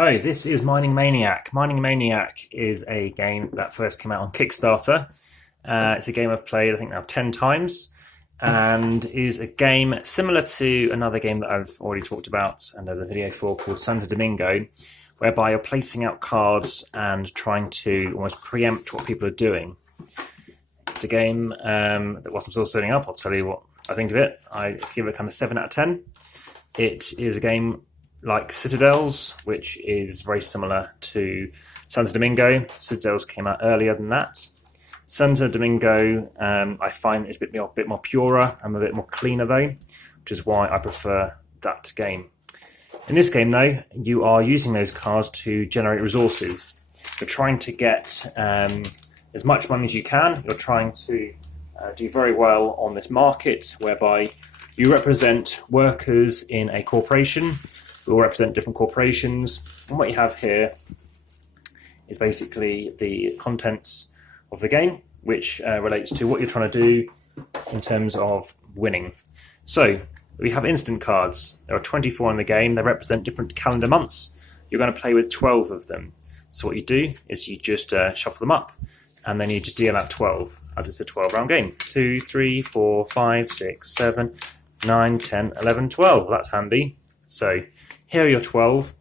Hello, this is Mining Maniac. Mining Maniac is a game that first came out on Kickstarter. It's a game I've played, I think now 10 times, and is a game similar to another game that I've already talked about and there's a video for called Santo Domingo, whereby you're placing out cards and trying to almost preempt what people are doing. It's a game that whilst I'm still setting up, I'll tell you what I think of it. I give it kind of 7 out of 10. It is a game like Citadels, which is very similar to Santo Domingo. Citadels came out earlier than that. Santo Domingo, I find it's a bit more purer and a bit more cleaner though, which is why I prefer that game. In this game though, you are using those cards to generate resources. You're trying to get as much money as you can. You're trying to do very well on this market, whereby you represent workers in a corporation. We all represent different corporations, and what you have here is basically the contents of the game, which relates to what you're trying to do in terms of winning. So we have instant cards. There are 24 in the game. They represent different calendar months. You're going to play with 12 of them. So what you do is you just shuffle them up, and then you just deal out 12, as it's a 12-round game. 2, 3, 4, 5, 6, 7, 9, 10, 11, 12. That's handy. So here are your 12.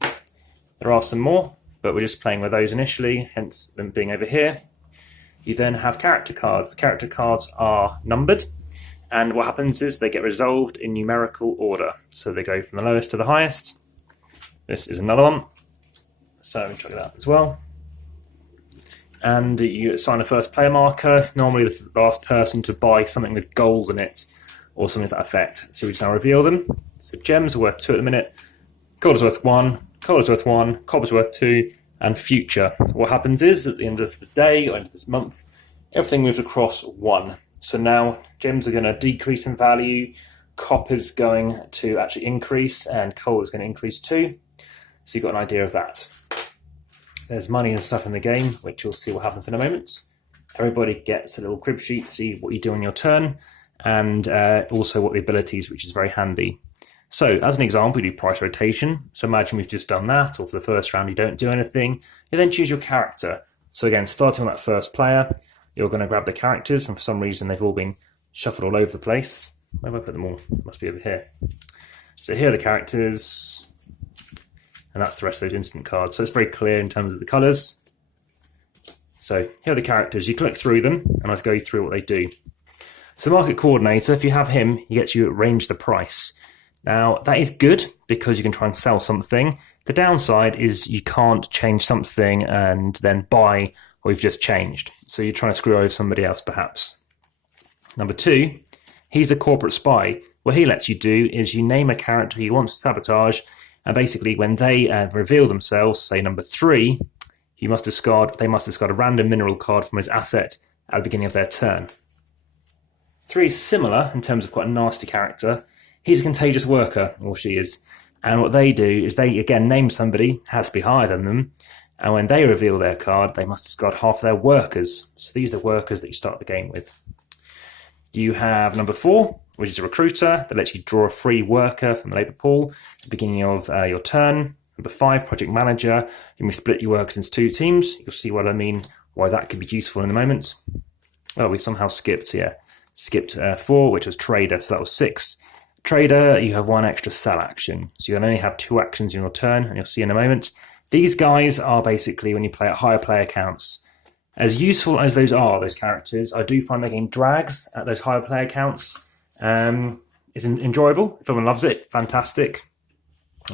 There are some more, but we're just playing with those initially, hence them being over here. You then have character cards. Character cards are numbered, and what happens is they get resolved in numerical order. So they go from the lowest to the highest. This is another one, so check it out as well. And you assign a first player marker, normally the last person to buy something with gold in it, or something to that effect. So we just now reveal them. So gems are worth 2 at the minute. Gold is worth 1, coal is worth 1, copper is worth 2, and future. What happens is, at the end of the day, or end of this month, everything moves across 1. So now gems are going to decrease in value, copper is going to actually increase, and coal is going to increase too. So you've got an idea of that. There's money and stuff in the game, which you'll see what happens in a moment. Everybody gets a little crib sheet to see what you do on your turn, and also what the abilities, which is very handy. So, as an example, we do price rotation. So imagine we've just done that, or for the first round you don't do anything. You then choose your character. So again, starting on that first player, you're going to grab the characters, and for some reason they've all been shuffled all over the place. Where have I put them all? Must be over here. So here are the characters, and that's the rest of those instant cards. So it's very clear in terms of the colours. So here are the characters. You click through them, and I'll go through what they do. So market coordinator, if you have him, he gets you arrange the price. Now, that is good because you can try and sell something. The downside is you can't change something and then buy what you've just changed. So you're trying to screw over somebody else, perhaps. Number 2, he's a corporate spy. What he lets you do is you name a character you want to sabotage, and basically when they reveal themselves, say number 3, they must discard a random mineral card from his asset at the beginning of their turn. 3 is similar in terms of quite a nasty character. He's a contagious worker, or she is, and what they do is they, again, name somebody, has to be higher than them, and when they reveal their card, they must discard half their workers. So these are the workers that you start the game with. You have number 4, which is a recruiter, that lets you draw a free worker from the labour pool at the beginning of your turn. Number 5, project manager, you may split your workers into 2 teams. You'll see what I mean, why that could be useful in a moment. Oh, we somehow skipped 4, which was trader, so that was 6. Trader, you have 1 extra sell action. So you only have 2 actions in your turn, and you'll see in a moment. These guys are basically when you play at higher player counts. As useful as those are, those characters, I do find the game drags at those higher player counts. It's enjoyable. If everyone loves it, fantastic.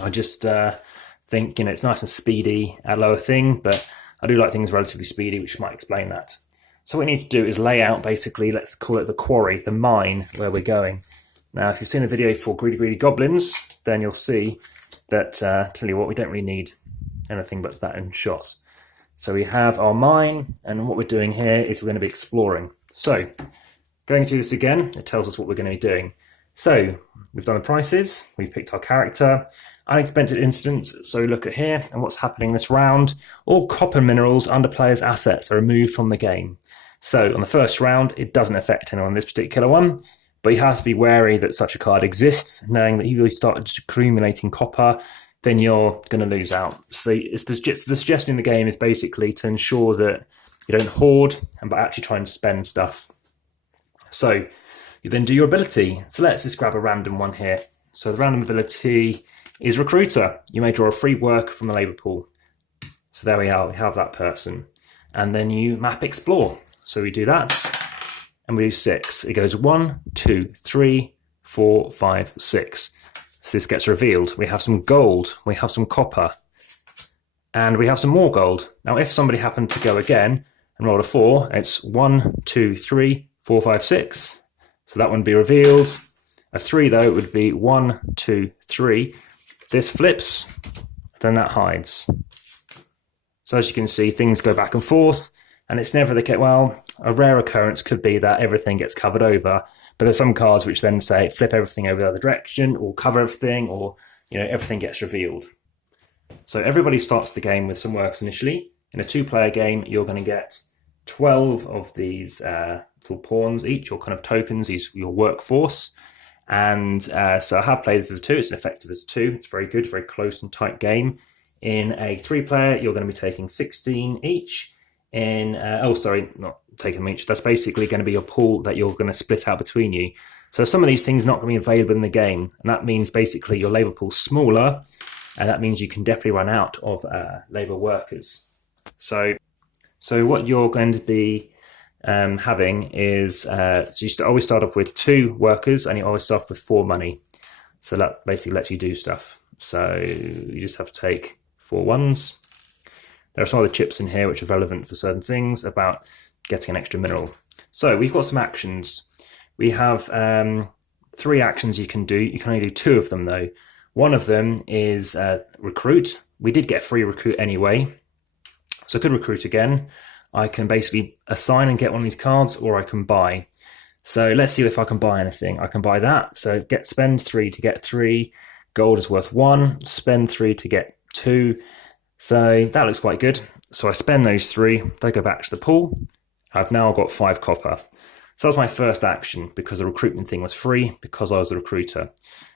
I just think, it's nice and speedy at lower thing, but I do like things relatively speedy, which might explain that. So what we need to do is lay out, basically, let's call it the quarry, the mine, where we're going. Now, if you've seen the video for Greedy Goblins, then you'll see that, tell you what, we don't really need anything but that in shots. So we have our mine, and what we're doing here is we're going to be exploring. So, going through this again, it tells us what we're going to be doing. So, we've done the prices, we've picked our character, unexpected incidents, so look at here, and what's happening this round. All copper minerals under players' assets are removed from the game. So, on the first round, it doesn't affect anyone in this particular one. But you have to be wary that such a card exists, knowing that if you start accumulating copper, then you're going to lose out. So the suggestion in the game is basically to ensure that you don't hoard and by actually try and spend stuff. So you then do your ability. So let's just grab a random one here. So the random ability is Recruiter. You may draw a free worker from the labour pool. So there we are, we have that person. And then you map Explore. So we do that, and we do 6. It goes 1, 2, 3, 4, 5, 6. So this gets revealed. We have some gold, we have some copper, and we have some more gold. Now, if somebody happened to go again and roll a 4, it's 1, 2, 3, 4, 5, 6. So that wouldn't be revealed. A 3, though, it would be 1, 2, 3. This flips, then that hides. So as you can see, things go back and forth, and it's never the case. Well, a rare occurrence could be that everything gets covered over, but there's some cards which then say flip everything over the other direction, or cover everything, or everything gets revealed. So everybody starts the game with some workers initially. In a 2-player game, you're going to get 12 of these little pawns each, or kind of tokens, your workforce. And so I have played this as 2. It's an effective as 2. It's very good, very close and tight game. In a 3-player, you're going to be taking 16 each. Not taking them each. That's basically going to be your pool that you're going to split out between you. So some of these things are not going to be available in the game. And that means basically your labour pool's smaller. And that means you can definitely run out of labour workers. So what you're going to be having is, so you always start off with 2 workers, and you always start off with 4 money. So that basically lets you do stuff. So you just have to take 4 ones. There are some other chips in here which are relevant for certain things about getting an extra mineral. So we've got some actions. We have 3 actions you can do. You can only do 2 of them though. One of them is recruit. We did get free recruit anyway, so I could recruit again. I can basically assign and get one of these cards, or I can buy. So let's see if I can buy anything. I can buy that. So spend 3 to get 3. Gold is worth 1. Spend 3 to get 2. So that looks quite good. So I spend those 3. They go back to the pool. I've now got 5 copper. So that's my first action, because the recruitment thing was free, because I was the recruiter.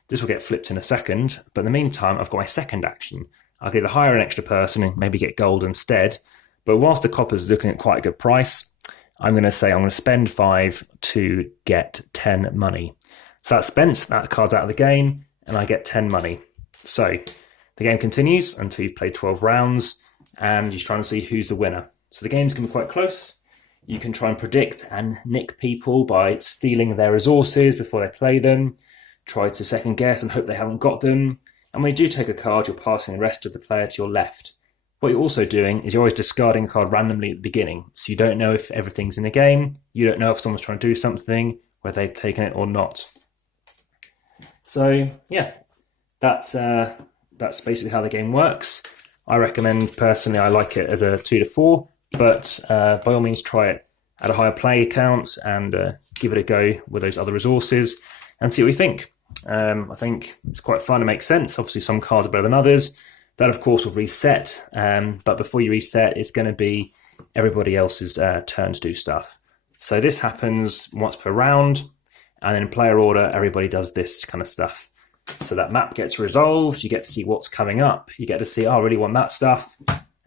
This will get flipped in a second, but in the meantime, I've got my second action. I could either hire an extra person and maybe get gold instead, but whilst the copper's looking at quite a good price, I'm going to say I'm going to spend 5 to get 10 money. So that's spent, that card's out of the game, and I get 10 money. So the game continues until you've played 12 rounds, and you're trying to see who's the winner. So the game's going to be quite close. You can try and predict and nick people by stealing their resources before they play them, try to second guess and hope they haven't got them. And when you do take a card, you're passing the rest of the player to your left. What you're also doing is you're always discarding a card randomly at the beginning. So you don't know if everything's in the game. You don't know if someone's trying to do something, whether they've taken it or not. So yeah, that's basically how the game works. I recommend, personally, I like it as a 2 to 4, but by all means try it at a higher play count and give it a go with those other resources and see what you think. I think it's quite fun, it makes sense. Obviously some cards are better than others. That of course will reset, but before you reset, it's going to be everybody else's turn to do stuff. So this happens once per round, and in player order, everybody does this kind of stuff. So that map gets resolved, you get to see what's coming up, you get to see, oh, I really want that stuff,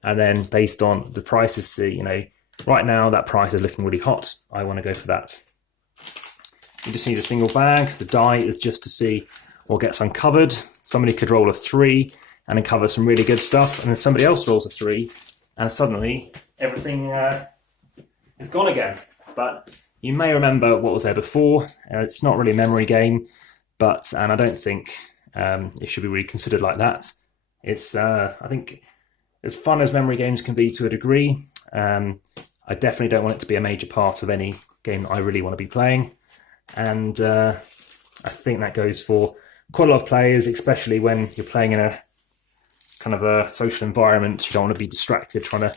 and then based on the prices, see, right now that price is looking really hot, I want to go for that. You just need a single bag. The die is just to see what gets uncovered. Somebody could roll a 3 and uncover some really good stuff, and then somebody else rolls a 3, and suddenly everything is gone again. But you may remember what was there before. It's not really a memory game, and I don't think it should be really considered like that. It's I think as fun as memory games can be to a degree, I definitely don't want it to be a major part of any game that I really want to be playing. And I think that goes for quite a lot of players, especially when you're playing in a kind of a social environment. You don't want to be distracted trying to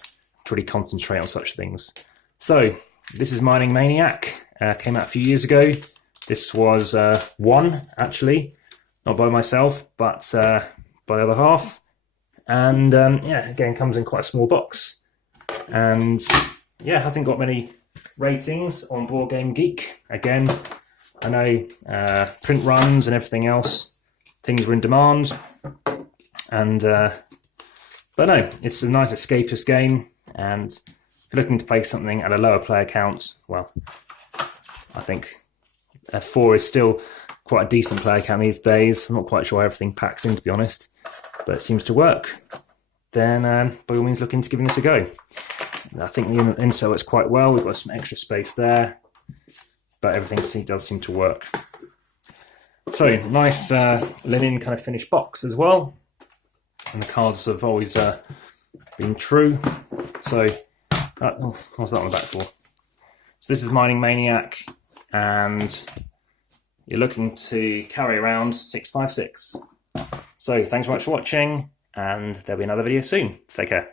really concentrate on such things. So this is Mining Maniac. Came out a few years ago. This was won, actually, not by myself, but by the other half. And yeah, again, comes in quite a small box. And yeah, hasn't got many ratings on Board Game Geek. Again, I know print runs and everything else, things were in demand. And but no, it's a nice escapist game, and if you're looking to play something at a lower player count, well, I think 4 is still quite a decent player count these days. I'm not quite sure how everything packs in, to be honest, but it seems to work. Then by all means look into giving this a go. I think the insert works quite well. We've got some extra space there, but everything does seem to work. So nice linen kind of finished box as well, and the cards have always been true. So what's that on the back for? So this is Mining Maniac, and you're looking to carry around 656. So thanks very much for watching, and there'll be another video soon. Take care.